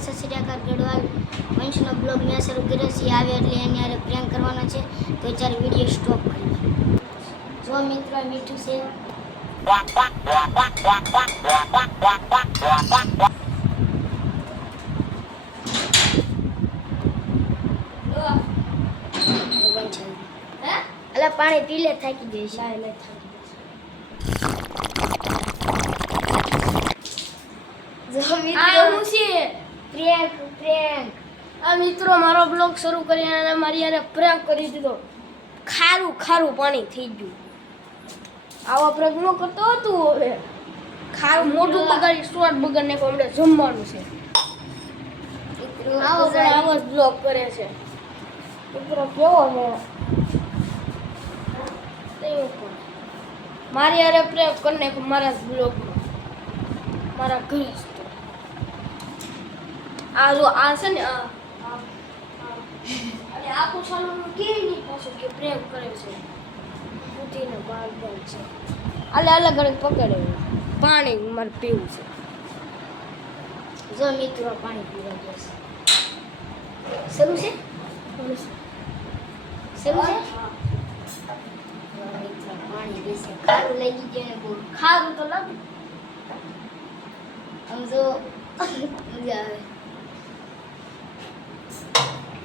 સત શ્રી અકાલ ગઢવાલ વંશનો બ્લોગ મેં શરૂ કર્યો છે આવે એટલે એને હારે પ્રેન્ક કરવાનો છે તો ચાલ વિડીયો સ્ટોપ કરી જો મિત્રો મીઠું છે અલા પાણી પી લે થાકી ગઈ શાય લે જો મિત્રો હું છે પ્રેન્ક આ મિત્રો મારો બ્લોગ શરૂ કરી અને મારી યાર પ્રેન્ક કરી દીધો ખારું પાણી થઈ ગયું આવા પ્રેન્ક ન કરતો હતું હવે ખારું મોઢું બગાડી સ્વાદ બગાડને કોમડે જમવાનું છે મિત્રો આવો જ બ્લોગ કરે છે મિત્રો કેવો મેં મારી યાર પ્રેન્ક કરીને મારા બ્લોગમાં મારા ઘરે આ જો આ છે ને આ અને આખું સાલું કે નહીં પાછું કે પ્રેમ કરે છે બુદ્ધિને બાળ છે અલગ અલગ પકડે પાણી મારે પીવું છે જો મિત્રો પાણી પીવા જશે શરૂ છે શરૂ છે મિત્રો પાણી દેશે ખારું લાગી ગયું ને બહુ ખારું તો લાગે આમ જો મજા આવે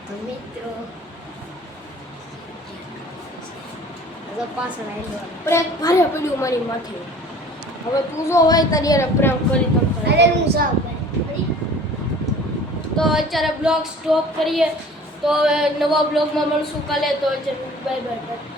તો મિત્રો જો પાછળ આવેલો પ્રેમ ભારે પડ્યું મારી માથે હવે તું જો હોય તારી યાર પ્રેમ કરી તો અરે હું જાઉં તો અત્યારે બ્લોગ સ્ટોપ કરીએ તો હવે નવા બ્લોગમાં મળશું કાલે તો બાય બાય